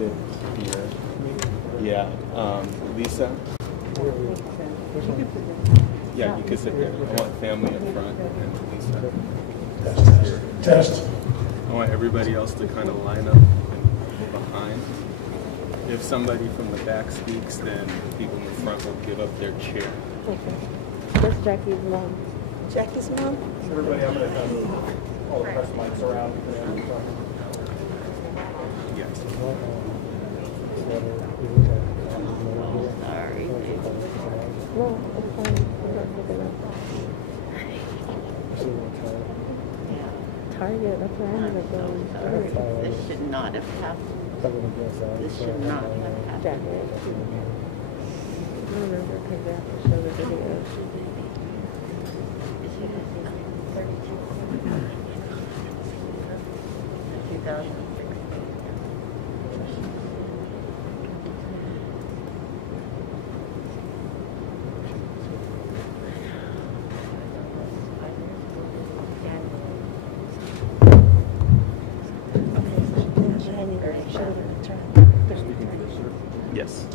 sit here. Yeah. Lisa? Yeah, you can sit there. I want family up front and Lisa. Here. Test. I want everybody else to kind of line up and behind. If somebody from the back speaks, then people in the front will give up their chair. Okay. That's Jackie's mom. Jackie's mom? Everybody, I'm going to move all the press mics around. Yes. Sorry. No, it's fine. I'm not picking up. Target, that's where I ended up going. This should not have happened. This should not have happened. Jacket. I remember because they have to show the video. 2016. Yes.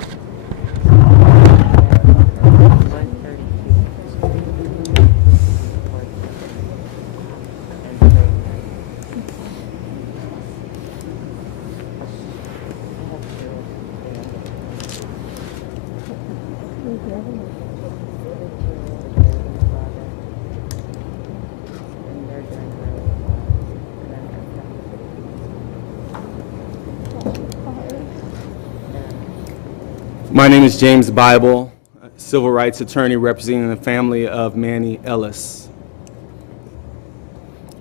My name is James Bible, civil rights attorney representing the family of Manuel Ellis.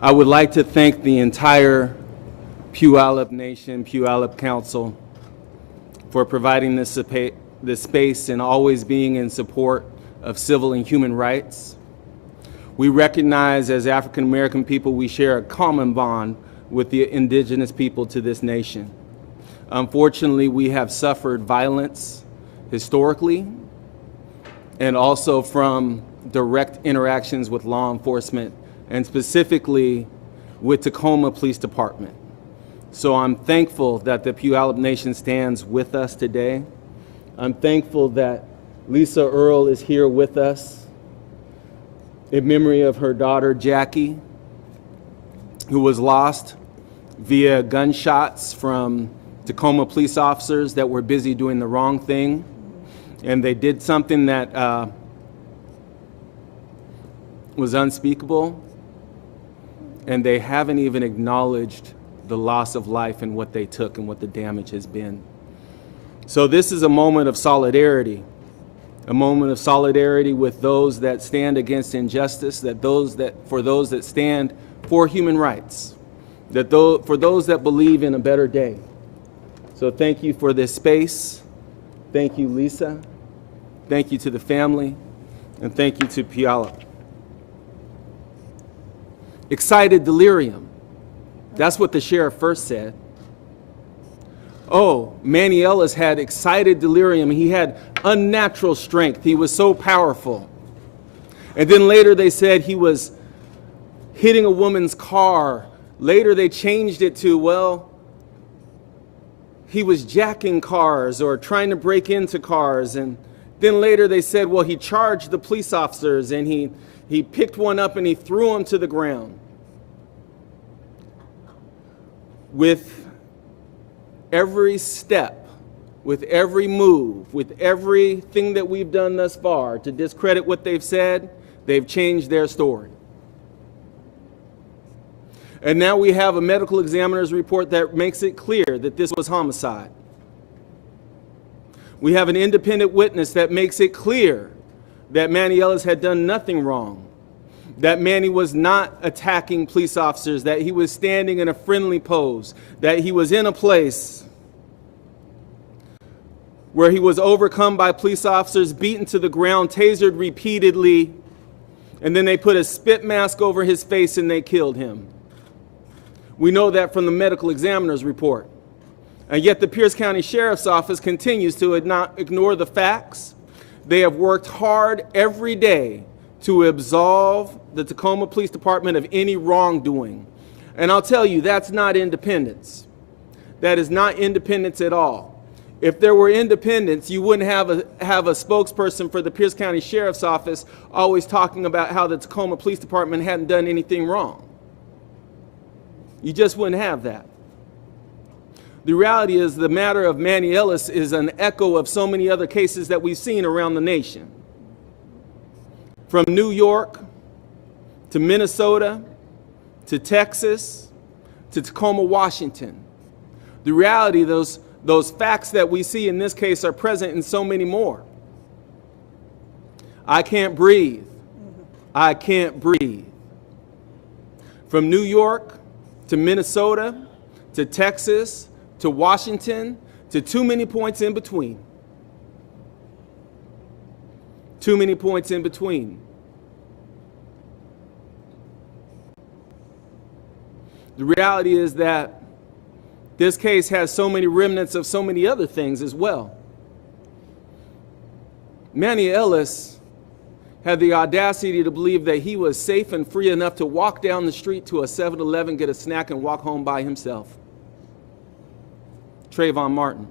I would like to thank the entire Puyallup Nation, Puyallup Council for providing this space and always being in support of civil and human rights. We recognize as African American people we share a common bond with the indigenous people to this nation. Unfortunately, we have suffered violence historically, and also from direct interactions with law enforcement, and specifically with Tacoma Police Department. So I'm thankful that the Puyallup Nation stands with us today. I'm thankful that Lisa Earle is here with us in memory of her daughter, Jackie, who was lost via gunshots from Tacoma police officers that were busy doing the wrong thing. And they did something that was unspeakable, and they haven't even acknowledged the loss of life and what they took and what the damage has been. So this is a moment of solidarity with those that stand against injustice, for those that stand for human rights, for those that believe in a better day. So thank you for this space. Thank you, Lisa. Thank you to the family, and thank you to Puyallup. Excited delirium. That's what the sheriff first said. Oh, Manuel Ellis had excited delirium. He had unnatural strength. He was so powerful. And then later they said he was hitting a woman's car. Later they changed it to, well, he was jacking cars or trying to break into cars. And then later they said, well, he charged the police officers and he picked one up and he threw him to the ground. With every step, with every move, with everything that we've done thus far to discredit what they've said, they've changed their story. And now we have a medical examiner's report that makes it clear that this was homicide. We have an independent witness that makes it clear that Manuel Ellis had done nothing wrong, that Manny was not attacking police officers, that he was standing in a friendly pose, that he was in a place where he was overcome by police officers, beaten to the ground, tasered repeatedly, and then they put a spit mask over his face and they killed him. We know that from the medical examiner's report. And yet the Pierce County Sheriff's Office continues to not ignore the facts. They have worked hard every day to absolve the Tacoma Police Department of any wrongdoing. And I'll tell you, that's not independence. That is not independence at all. If there were independence, you wouldn't have a spokesperson for the Pierce County Sheriff's Office always talking about how the Tacoma Police Department hadn't done anything wrong. You just wouldn't have that. The reality is the matter of Manuel Ellis is an echo of so many other cases that we've seen around the nation. From New York to Minnesota to Texas to Tacoma, Washington. The reality, those facts that we see in this case are present in so many more. I can't breathe. I can't breathe. From New York to Minnesota to Texas to Washington to too many points in between. Too many points in between. The reality is that this case has so many remnants of so many other things as well. Manuel Ellis had the audacity to believe that he was safe and free enough to walk down the street to a 7-Eleven, get a snack, and walk home by himself. Trayvon Martin.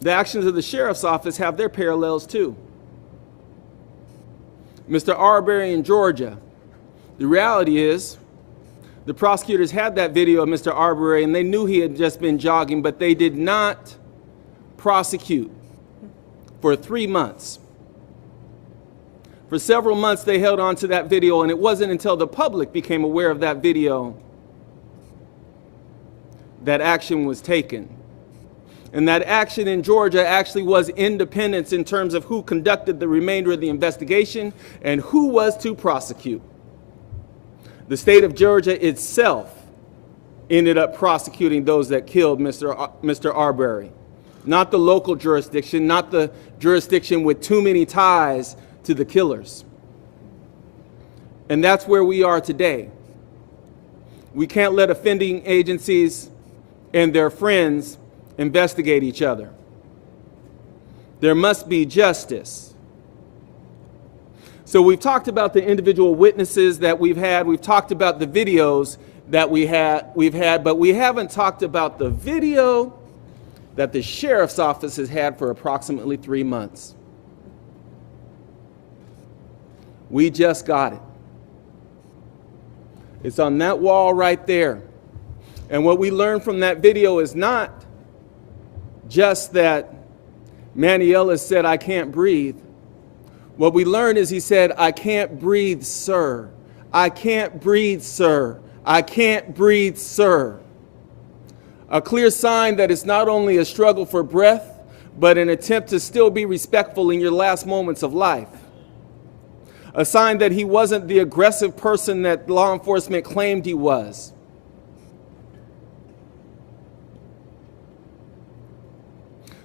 The actions of the sheriff's office have their parallels too. Mr. Arbery in Georgia. The reality is, the prosecutors had that video of Mr. Arbery and they knew he had just been jogging, but they did not prosecute for 3 months. For several months they held on to that video, and it wasn't until the public became aware of that video that action was taken. And that action in Georgia actually was independence in terms of who conducted the remainder of the investigation and who was to prosecute. The state of Georgia itself ended up prosecuting those that killed Mr. Arbery. Not the local jurisdiction, not the jurisdiction with too many ties to the killers. And that's where we are today. We can't let offending agencies and their friends investigate each other. There must be justice. So we've talked about the individual witnesses that we've had. We've talked about the videos that we've had, but we haven't talked about the video that the sheriff's office has had for approximately 3 months. We just got it. It's on that wall right there. And what we learned from that video is not just that Manuel Ellis said, "I can't breathe." What we learned is he said, "I can't breathe, sir. I can't breathe, sir. I can't breathe, sir." A clear sign that it's not only a struggle for breath, but an attempt to still be respectful in your last moments of life. A sign that he wasn't the aggressive person that law enforcement claimed he was.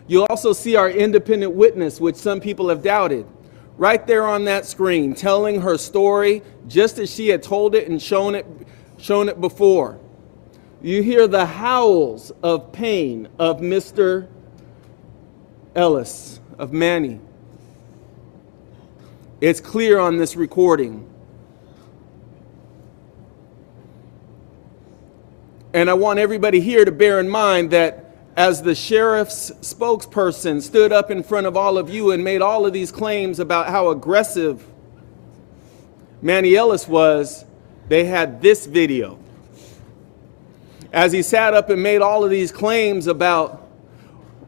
You'll also see our independent witness, which some people have doubted, right there on that screen, telling her story just as she had told it and shown it before. You hear the howls of pain of Mr. Ellis, of Manny. It's clear on this recording. And I want everybody here to bear in mind that as the sheriff's spokesperson stood up in front of all of you and made all of these claims about how aggressive Manuel Ellis was, they had this video. As he sat up and made all of these claims about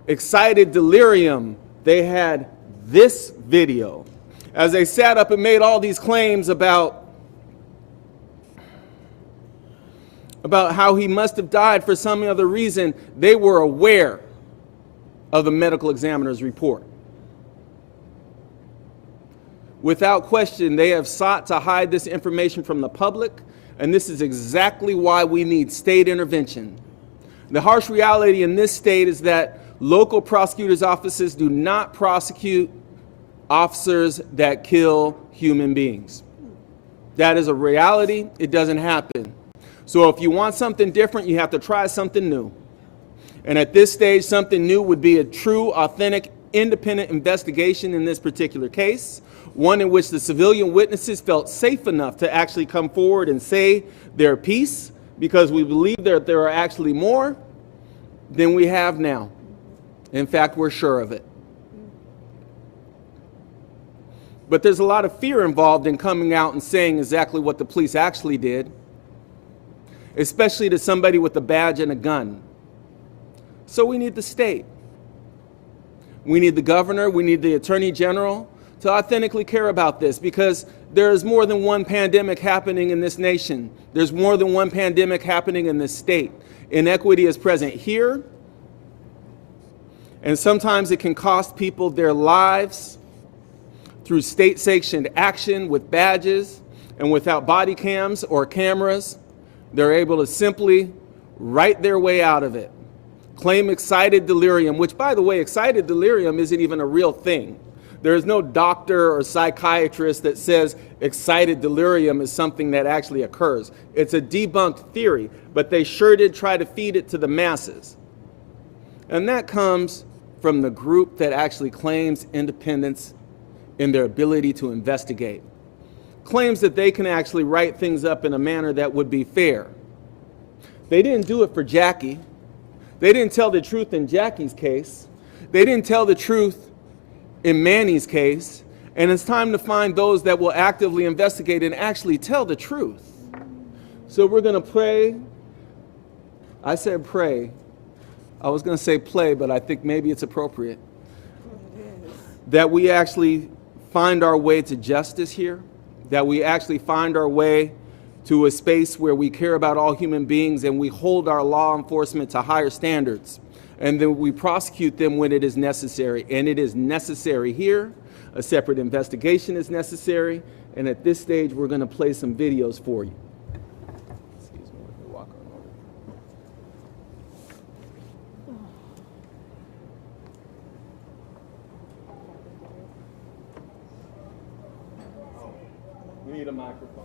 excited delirium, they had this video. As they sat up and made all these claims about how he must have died for some other reason, they were aware of the medical examiner's report. Without question, they have sought to hide this information from the public, and this is exactly why we need state intervention. The harsh reality in this state is that local prosecutors' offices do not prosecute officers that kill human beings. That is a reality. It doesn't happen. So if you want something different, you have to try something new. And at this stage, something new would be a true, authentic independent investigation in this particular case, one in which the civilian witnesses felt safe enough to actually come forward and say their piece, because we believe that there are actually more than we have now. In fact, we're sure of it. But there's a lot of fear involved in coming out and saying exactly what the police actually did, especially to somebody with a badge and a gun. So we need the state. We need the governor, we need the attorney general to authentically care about this, because there is more than one pandemic happening in this nation. There's more than one pandemic happening in this state. Inequity is present here, and sometimes it can cost people their lives through state-sanctioned action with badges, and without body cams or cameras, they're able to simply write their way out of it. Claim excited delirium, which, by the way, excited delirium isn't even a real thing. There is no doctor or psychiatrist that says excited delirium is something that actually occurs. It's a debunked theory, but they sure did try to feed it to the masses. And that comes from the group that actually claims independence in their ability to investigate. Claims that they can actually write things up in a manner that would be fair. They didn't do it for Jackie. They didn't tell the truth in Jackie's case. They didn't tell the truth in Manny's case. And it's time to find those that will actively investigate and actually tell the truth. So we're going to pray. I said pray. I was going to say play, but I think maybe it's appropriate. That we actually find our way to justice here. That we actually find our way to a space where we care about all human beings and we hold our law enforcement to higher standards. And then we prosecute them when it is necessary. And it is necessary here. A separate investigation is necessary. And at this stage, we're going to play some videos for you. Excuse me, let me walk on over. We need a microphone.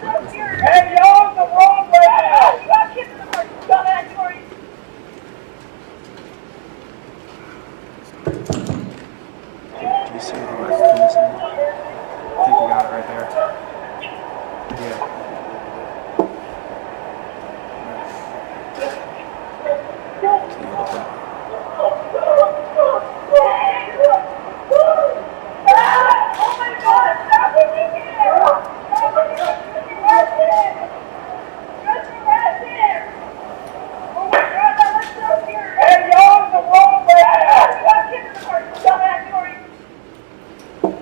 Hey, y'all, the wrong way out! You got kids in the car, dumbass, you already... Do you see the left? Can you see it? I think you got it right there. Yeah. Can you hold that? Oh my God, stop it in here!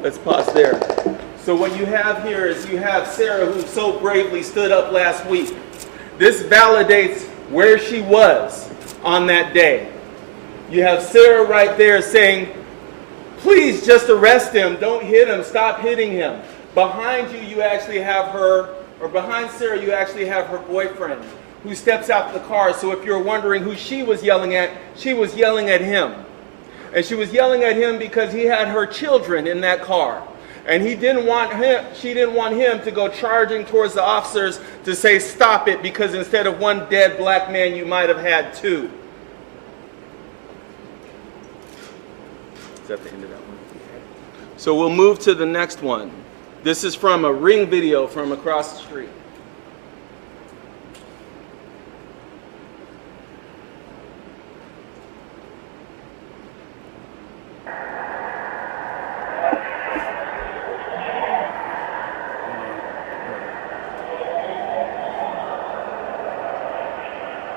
Let's pause there. So what you have here is you have Sarah, who so bravely stood up last week. This validates where she was on that day. You have Sarah right there saying, please just arrest him, don't hit him, stop hitting him. Behind you, you actually have her, or behind Sarah, you actually have her boyfriend, who steps out the car. So if you're wondering who she was yelling at, she was yelling at him. And she was yelling at him because he had her children in that car. And she didn't want him to go charging towards the officers to say, stop it, because instead of one dead black man, you might have had two. Is that the end of that one? So we'll move to the next one. This is from a Ring video from across the street.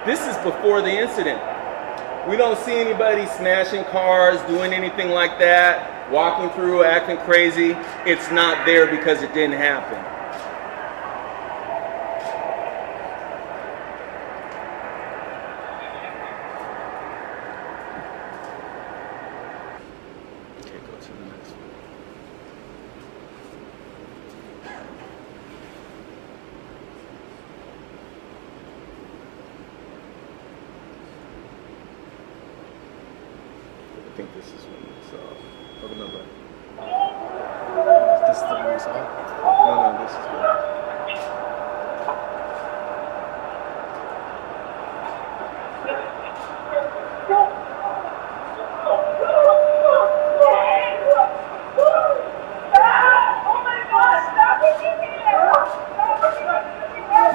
This is before the incident. We don't see anybody smashing cars, doing anything like that, walking through, acting crazy. It's not there because it didn't happen. think this is when it's oh, no, This is the one we saw. no, this is when.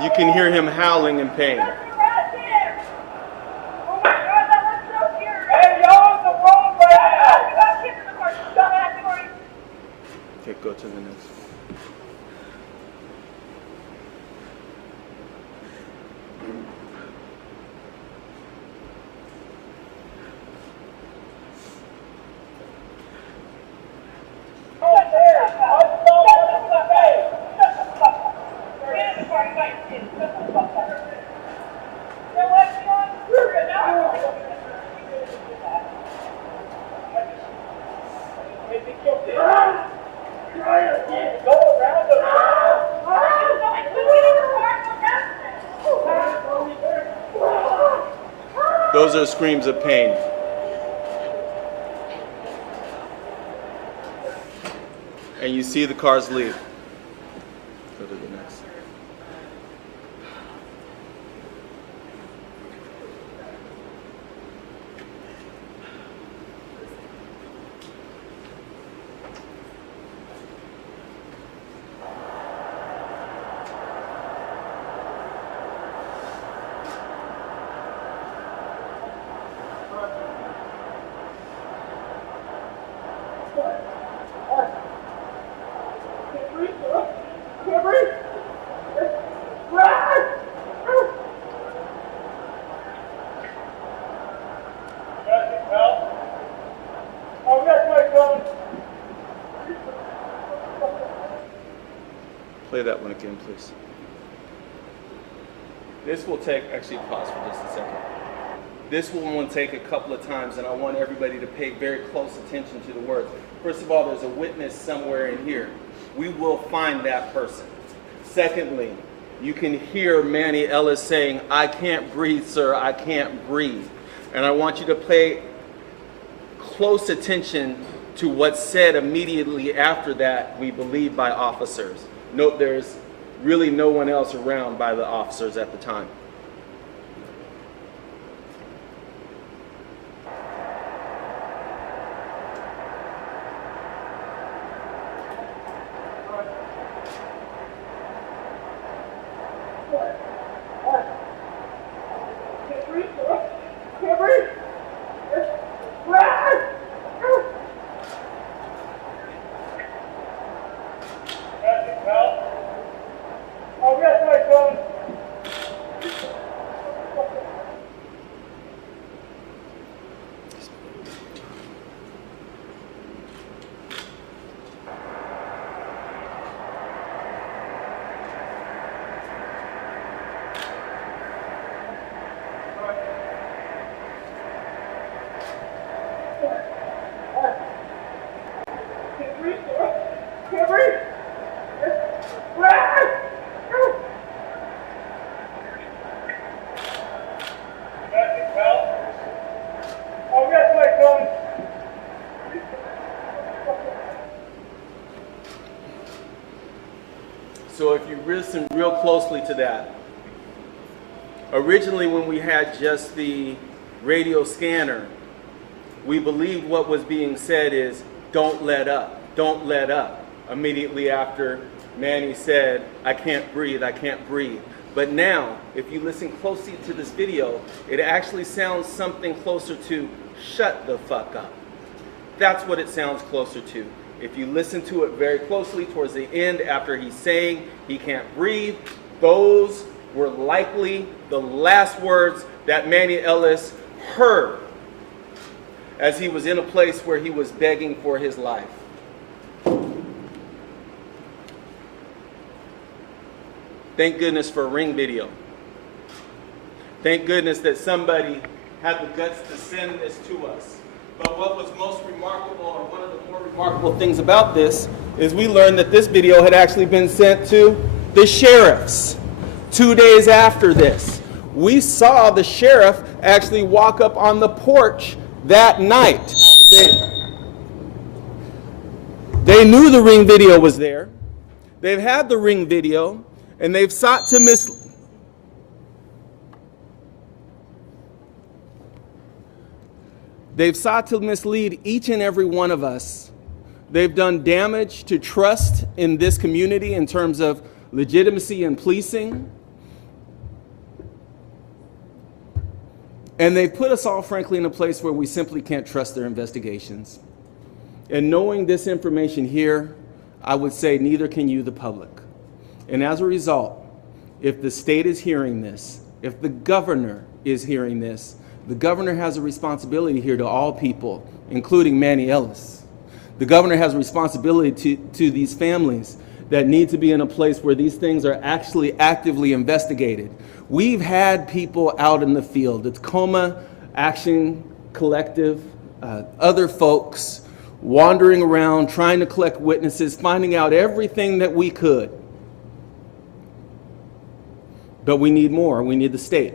You can hear him howling in pain. Okay, go to the next one. Those are screams of pain. And you see the cars leave. Go to the next. Play that one again, please. This will take, actually pause for just a second. This one will take a couple of times, and I want everybody to pay very close attention to the words. First of all, there's a witness somewhere in here. We will find that person. Secondly, you can hear Manny Ellis saying, "I can't breathe, sir, I can't breathe." And I want you to pay close attention to what's said immediately after that, we believe, by officers. Note there's really no one else around by the officers at the time. So if you listen real closely to that, originally when we had just the radio scanner, we believed what was being said is, "Don't let up, don't let up," immediately after Manny said, "I can't breathe, I can't breathe." But now, if you listen closely to this video, it actually sounds something closer to, "Shut the fuck up." That's what it sounds closer to. If you listen to it very closely towards the end, after he's saying he can't breathe, those were likely the last words that Manny Ellis heard as he was in a place where he was begging for his life. Thank goodness for Ring video. Thank goodness that somebody had the guts to send this to us. But what was most remarkable, or one of the more remarkable things about this, is we learned that this video had actually been sent to the sheriffs 2 days after this. We saw the sheriff actually walk up on the porch that night. They knew the ring video was there. They've had the ring video, and they've sought to mislead each and every one of us. They've done damage to trust in this community in terms of legitimacy in policing. And they've put us all, frankly, in a place where we simply can't trust their investigations. And knowing this information here, I would say neither can you, the public. And as a result, if the state is hearing this, if the governor is hearing this, the governor has a responsibility here to all people, including Manuel Ellis. The governor has a responsibility to these families that need to be in a place where these things are actually actively investigated. We've had people out in the field, the Tacoma Action Collective, other folks wandering around, trying to collect witnesses, finding out everything that we could. But we need more. We need the state.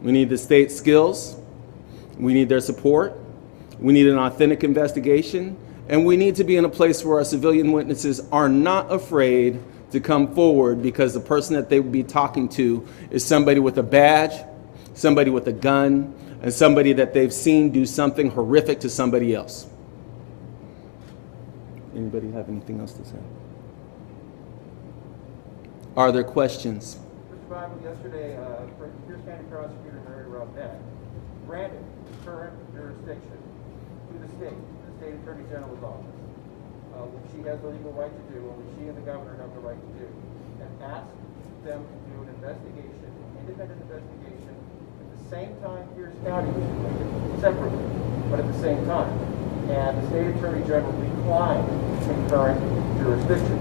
We need the state's skills. We need their support. We need an authentic investigation. And we need to be in a place where our civilian witnesses are not afraid to come forward because the person that they would be talking to is somebody with a badge, somebody with a gun, and somebody that they've seen do something horrific to somebody else. Anybody have anything else to say? Are there questions? Mr. Bible, yesterday, Pierce County Prosecutor Mary Robnett granted current jurisdiction to the State Attorney General's office, which she has the legal right to do, and which she and the governor have the right to do, and asked them to do an investigation, an independent investigation, at the same time Pierce County was doing it, separately, but at the same time. And the State Attorney General declined concurrent jurisdiction.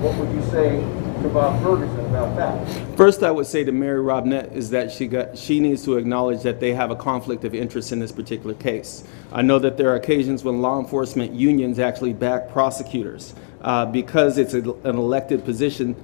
What would you say to Bob Ferguson about that? First, I would say to Mary Robnett is that she needs to acknowledge that they have a conflict of interest in this particular case. I know that there are occasions when law enforcement unions actually back prosecutors. Because it's an elected position,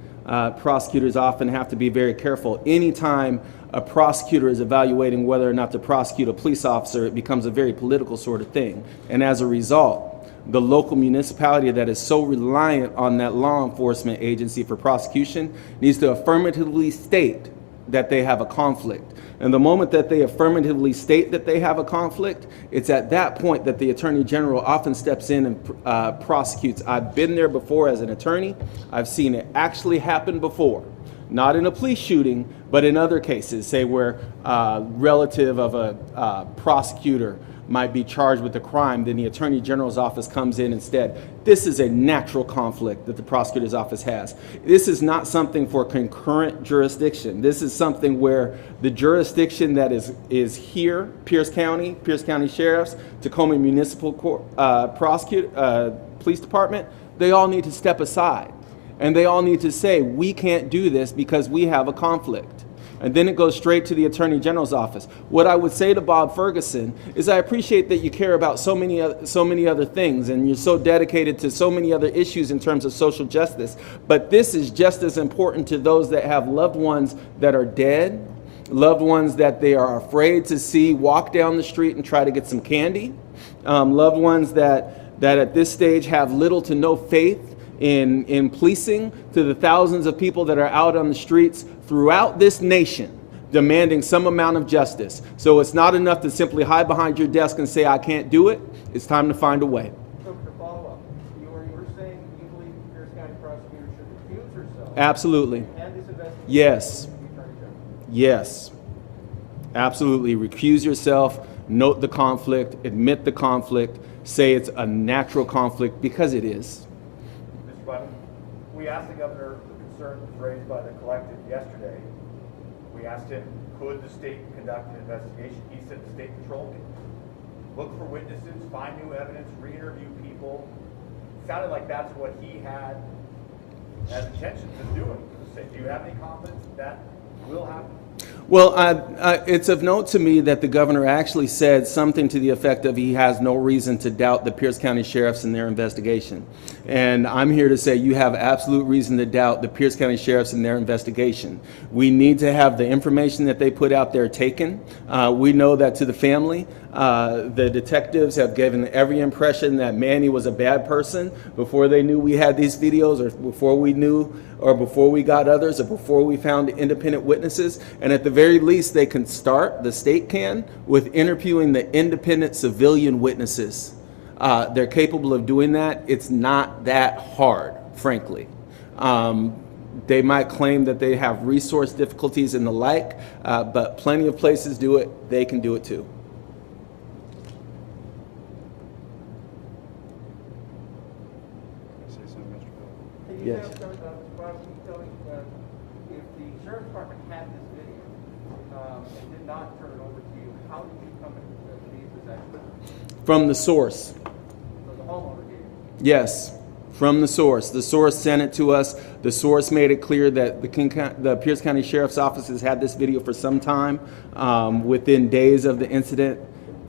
prosecutors often have to be very careful. Anytime a prosecutor is evaluating whether or not to prosecute a police officer, it becomes a very political sort of thing. And as a result, the local municipality that is so reliant on that law enforcement agency for prosecution needs to affirmatively state that they have a conflict. And the moment that they affirmatively state that they have a conflict, it's at that point that the Attorney General often steps in and prosecutes. I've been there before as an attorney. I've seen it actually happen before. Not in a police shooting, but in other cases, say where a relative of a prosecutor might be charged with a crime, then the Attorney General's office comes in instead. This is a natural conflict that the prosecutor's office has. This is not something for concurrent jurisdiction. This is something where the jurisdiction that is here, Pierce County Sheriff's, Tacoma Municipal Police Department, they all need to step aside. And they all need to say, we can't do this because we have a conflict. And then it goes straight to the Attorney General's office. What I would say to Bob Ferguson is I appreciate that you care about so many other things and you're so dedicated to so many other issues in terms of social justice. But this is just as important to those that have loved ones that are dead, loved ones that they are afraid to see walk down the street and try to get some candy, loved ones that at this stage have little to no faith in policing, to the thousands of people that are out on the streets throughout this nation demanding some amount of justice. So it's not enough to simply hide behind your desk and say, I can't do it. It's time to find a way. So to follow up, you were saying you believe the Pierce County prosecutor should recuse herself. Absolutely. And this investigation. Yes. Yes. Absolutely. Recuse yourself, note the conflict, admit the conflict, say it's a natural conflict because it is. Mr. Button, we asked the governor the concern that was raised by the collective yesterday. We asked him, could the state conduct an investigation? He said the state patrol can look for witnesses, find new evidence, re-interview people. It sounded like that's what he had as intentions of doing. Do you have any confidence that will happen? Well, it's of note to me that the governor actually said something to the effect of he has no reason to doubt the Pierce County Sheriffs in their investigation. And I'm here to say you have absolute reason to doubt the Pierce County Sheriffs in their investigation. We need to have the information that they put out there taken. We know that to the family, the detectives have given every impression that Manny was a bad person before they knew we had these videos, or before we knew, or before we got others, or before we found independent witnesses. And at the very least, they can start, the state can, with interviewing the independent civilian witnesses. They're capable of doing that. It's not that hard, frankly. They might claim that they have resource difficulties and the like, but plenty of places do it. They can do it too. Say something, Mr. Bill. Can you Yes. tell, Bob, can you tell me, if the sheriff's department had this video, and did not turn it over to you, how did you come to believe this actually? From the source. So the homeowner gave you? Yes, from the source. The source sent it to us. The source made it clear that the Pierce County Sheriff's Offices had this video for some time, within days of the incident.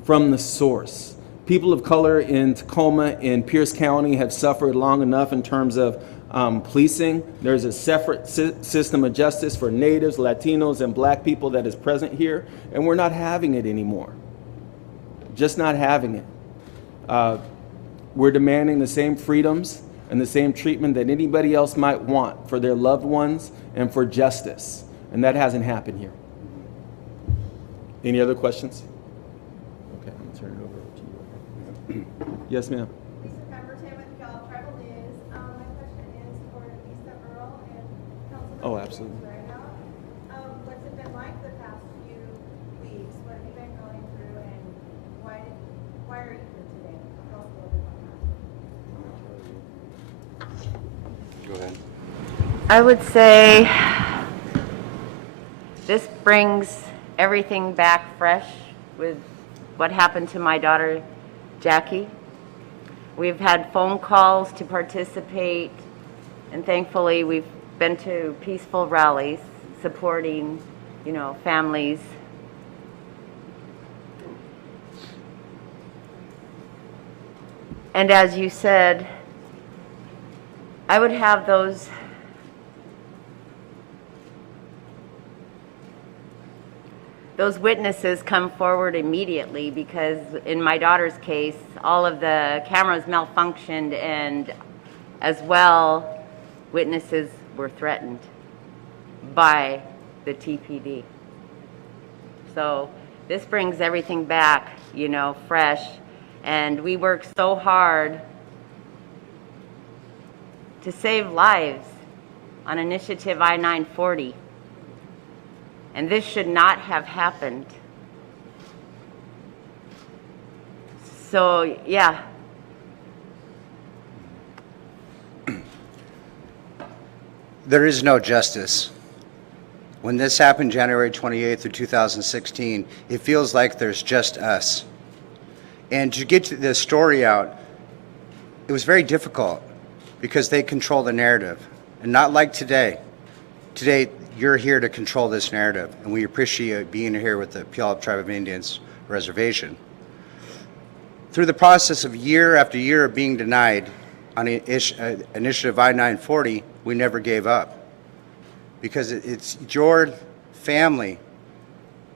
From the source. People of color in Tacoma and Pierce County have suffered long enough in terms of policing. There's a separate system of justice for natives, Latinos, and black people that is present here, and we're not having it anymore. Just not having it. We're demanding the same freedoms and the same treatment that anybody else might want for their loved ones and for justice. And that hasn't happened here. Any other questions? Okay, I'm gonna turn it over to you. Yes, ma'am. Lisa Pemberton with Gallup Tribal News. My question is for Lisa Earl and Councilman Oh, absolutely. What's it been like the past few weeks? What have you been going through, and why are you here today? Tell us a little bit about that. Go ahead. I would say this brings everything back fresh with what happened to my daughter, Jackie. We've had phone calls to participate, and thankfully we've been to peaceful rallies supporting, families. And as you said, I would have those witnesses come forward immediately, because in my daughter's case, all of the cameras malfunctioned, and as well, witnesses were threatened by the TPD. So this brings everything back, fresh, and we work so hard to save lives on Initiative I-940. And this should not have happened. So, yeah. There is no justice. When this happened January 28th of 2016, it feels like there's just us. And to get the story out, it was very difficult because they control the narrative. And not like today. Today, you're here to control this narrative, and we appreciate being here with the Puyallup Tribe of Indians Reservation. Through the process of year after year of being denied on Initiative I-940, we never gave up, because it's your family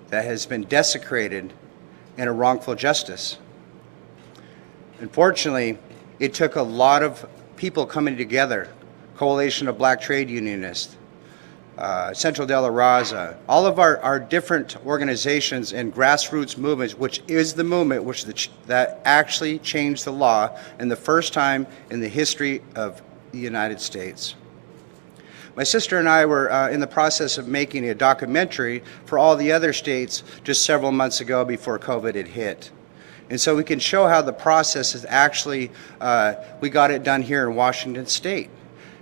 that has been desecrated in a wrongful justice. Unfortunately, it took a lot of people coming together, Coalition of Black Trade Unionists, Central de la Raza, all of our different organizations and grassroots movements, which is the movement that actually changed the law in the first time in the history of the United States. My sister and I were in the process of making a documentary for all the other states just several months ago before COVID had hit. And so we can show how the process is actually, we got it done here in Washington State.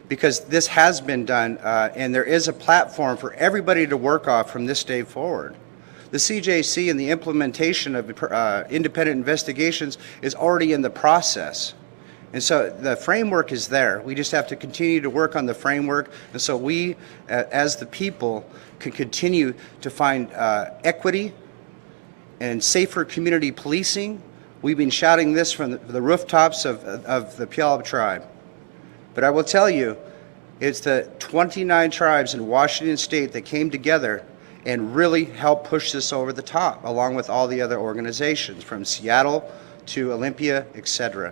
Because this has been done, and there is a platform for everybody to work off from this day forward. The CJC and the implementation of independent investigations is already in the process. And so the framework is there. We just have to continue to work on the framework. And so we, as the people, can continue to find equity and safer community policing. We've been shouting this from the rooftops of the Puyallup tribe. But I will tell you, it's the 29 tribes in Washington State that came together and really helped push this over the top, along with all the other organizations, from Seattle to Olympia, etc.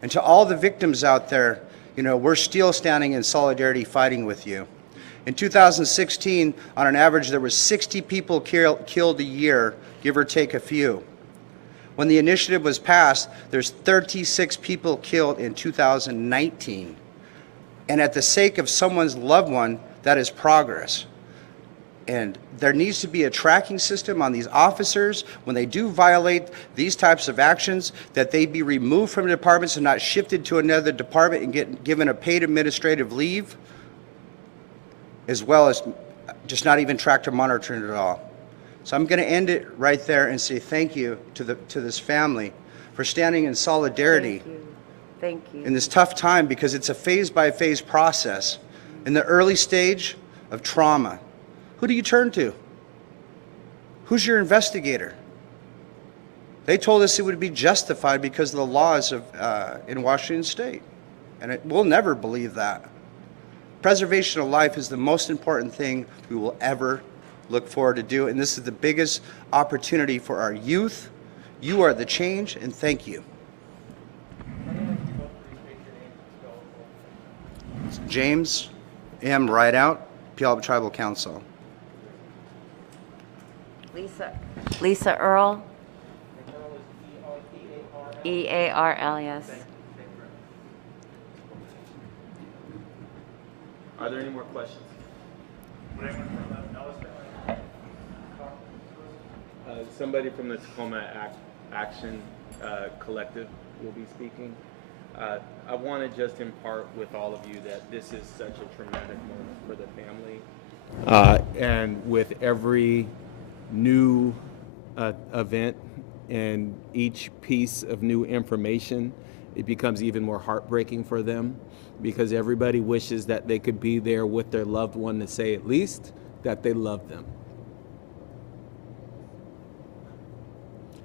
And to all the victims out there, you know, we're still standing in solidarity fighting with you. In 2016, on an average, there were 60 people killed a year, give or take a few. When the initiative was passed, there's 36 people killed in 2019. And at the sake of someone's loved one, that is progress. And there needs to be a tracking system on these officers when they do violate these types of actions, that they be removed from departments and not shifted to another department and get given a paid administrative leave, as well as just not even tracked or monitored at all. So I'm going to end it right there and say thank you to this family for standing in solidarity. Thank you. In this tough time, because it's a phase-by-phase process. In the early stage of trauma, who do you turn to? Who's your investigator? They told us it would be justified because of the laws in Washington State, and we'll never believe that. Preservation of life is the most important thing we will ever look forward to do, and this is the biggest opportunity for our youth. You are the change, and thank you. James M. Rideout, Puyallup Tribal Council. Lisa Earl. E-A-R-L, yes. Are there any more questions? Somebody from the Tacoma Action Collective will be speaking. I want to just impart with all of you that this is such a traumatic moment for the family. And with every new event and each piece of new information, it becomes even more heartbreaking for them, because everybody wishes that they could be there with their loved one to say at least that they love them.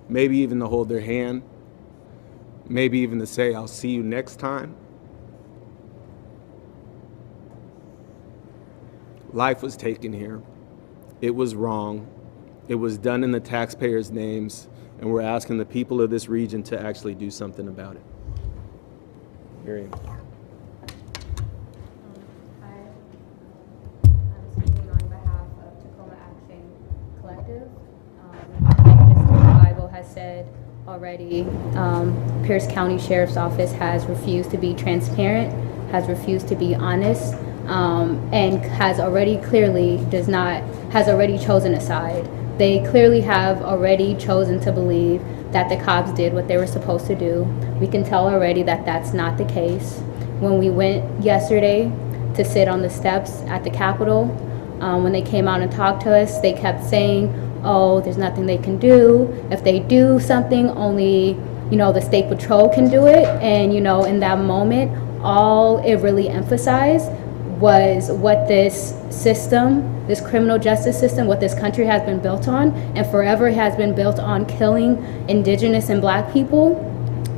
Maybe even to hold their hand. Maybe even to say, I'll see you next time. Life was taken here. It was wrong. It was done in the taxpayers' names, and we're asking the people of this region to actually do something about it. Miriam. I'm speaking on behalf of Tacoma Action Collective. Like Mr. Bible has said already, Pierce County Sheriff's Office has refused to be transparent, has refused to be honest, and has already chosen a side. They clearly have already chosen to believe that the cops did what they were supposed to do. We can tell already that that's not the case. When we went yesterday to sit on the steps at the Capitol, when they came out and talked to us, they kept saying, oh, there's nothing they can do. If they do something, only, the state patrol can do it. And, in that moment, all it really emphasized was what this system, this criminal justice system, what this country has been built on, and forever has been built on killing indigenous and black people.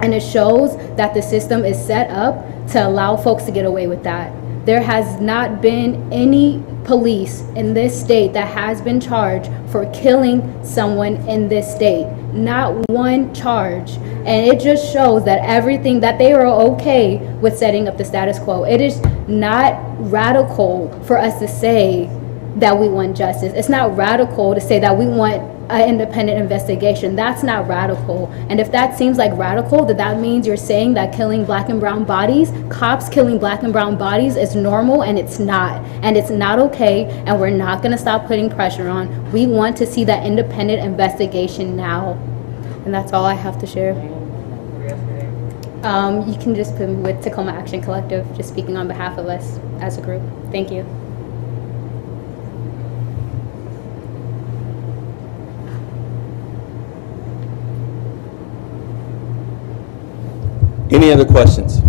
And it shows that the system is set up to allow folks to get away with that. There has not been any police in this state that has been charged for killing someone in this state. Not one charge. And it just shows that everything, that they are okay with setting up the status quo. It is not radical for us to say that we want justice. It's not radical to say that we want an independent investigation. That's not radical. And if that seems like radical, that means you're saying that killing black and brown bodies, cops killing black and brown bodies is normal, and it's not. And it's not okay, and we're not gonna stop putting pressure on. We want to see that independent investigation now. And that's all I have to share. You can just put me with Tacoma Action Collective, just speaking on behalf of us as a group. Thank you. Any other questions? I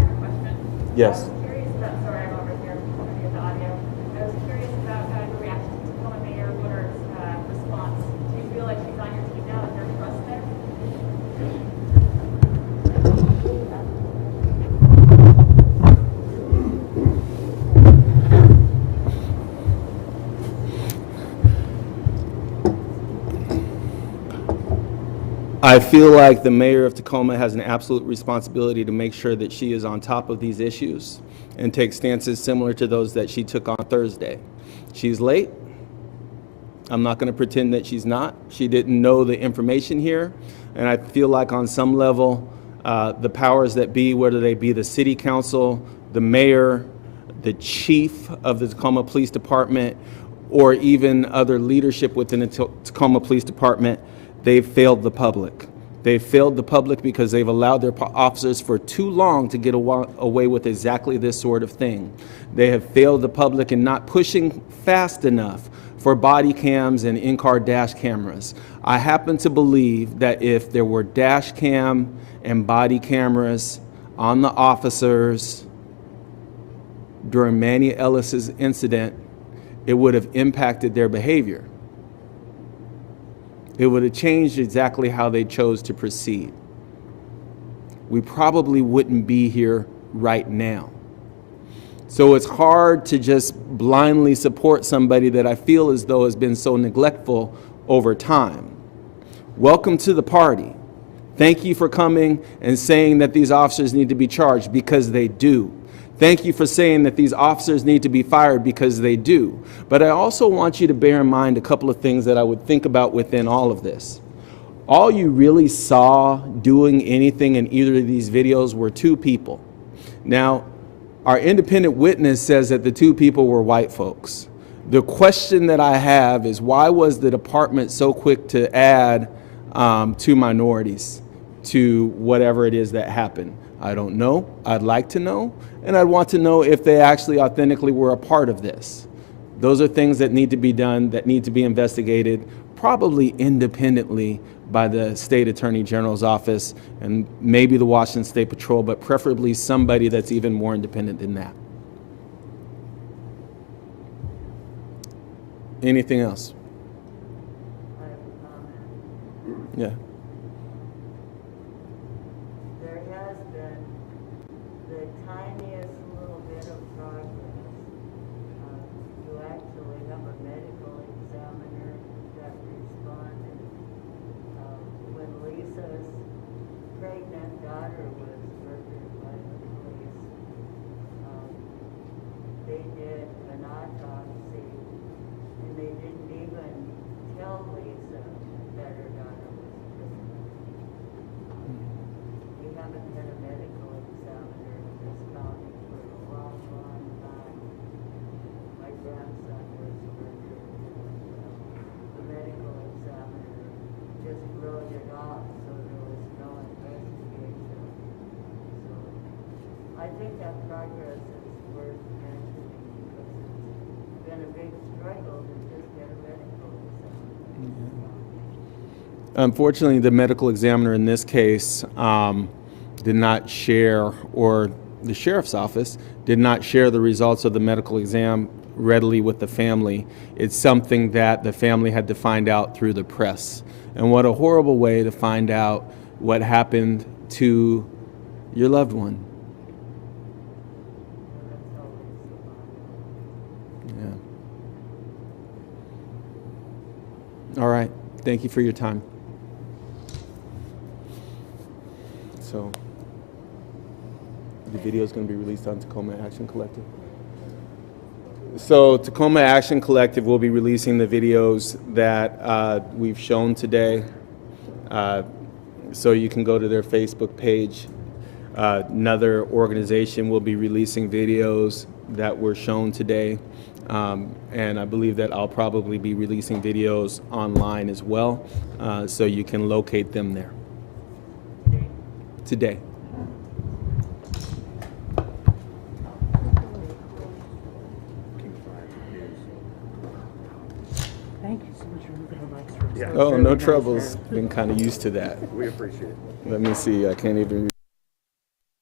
have a question. Yes. I was curious about, sorry, I'm over here, I'm gonna get the audio. I was curious about your reaction to Tacoma Mayor Woodard's response. Do you feel like she's on your team now? Is there trust there? I feel like the mayor of Tacoma has an absolute responsibility to make sure that she is on top of these issues and take stances similar to those that she took on Thursday. She's late. I'm not going to pretend that she's not. She didn't know the information here. And I feel like on some level, the powers that be, whether they be the city council, the mayor, the chief of the Tacoma Police Department, or even other leadership within the Tacoma Police Department, they've failed the public. They've failed the public because they've allowed their officers for too long to get away with exactly this sort of thing. They have failed the public in not pushing fast enough for body cams and in-car dash cameras. I happen to believe that if there were dash cam and body cameras on the officers during Manuel Ellis's incident, it would have impacted their behavior. It would have changed exactly how they chose to proceed. We probably wouldn't be here right now. So it's hard to just blindly support somebody that I feel as though has been so neglectful over time. Welcome to the party. Thank you for coming and saying that these officers need to be charged, because they do. Thank you for saying that these officers need to be fired, because they do. But I also want you to bear in mind a couple of things that I would think about within all of this. All you really saw doing anything in either of these videos were two people. Now, our independent witness says that the two people were white folks. The question that I have is, why was the department so quick to add two minorities to whatever it is that happened? I don't know. I'd like to know. And I'd want to know if they actually authentically were a part of this. Those are things that need to be done, that need to be investigated, probably independently by the State Attorney General's office and maybe the Washington State Patrol, but preferably somebody that's even more independent than that. Anything else? I have a comment. Yeah. There has been the tiniest little bit of progress. You actually have a medical examiner that responded. When Lisa's pregnant daughter was murdered by the police, they did an autopsy, and they didn't even tell Lisa that her daughter was murdered. We haven't had a medical examiner in this county for a long, long time. My grandson was murdered, and the medical examiner just wrote it off, so there was no investigation. So I think that progress is worth mentioning, because it's been a big struggle to just get a medical examiner. Unfortunately, the medical examiner in this case did not share, or the sheriff's office did not share the results of the medical exam readily with the family. It's something that the family had to find out through the press. And what a horrible way to find out what happened to your loved one. Yeah. All right. Thank you for your time. So the video is going to be released on Tacoma Action Collective. So Tacoma Action Collective will be releasing the videos that we've shown today. So you can go to their Facebook page. Another organization will be releasing videos that were shown today. And I believe that I'll probably be releasing videos online as well, so you can locate them there. Today. Thank you so much for moving the mics. Yeah. Oh, no troubles. Been kind of used to that. We appreciate it. Let me see. I can't even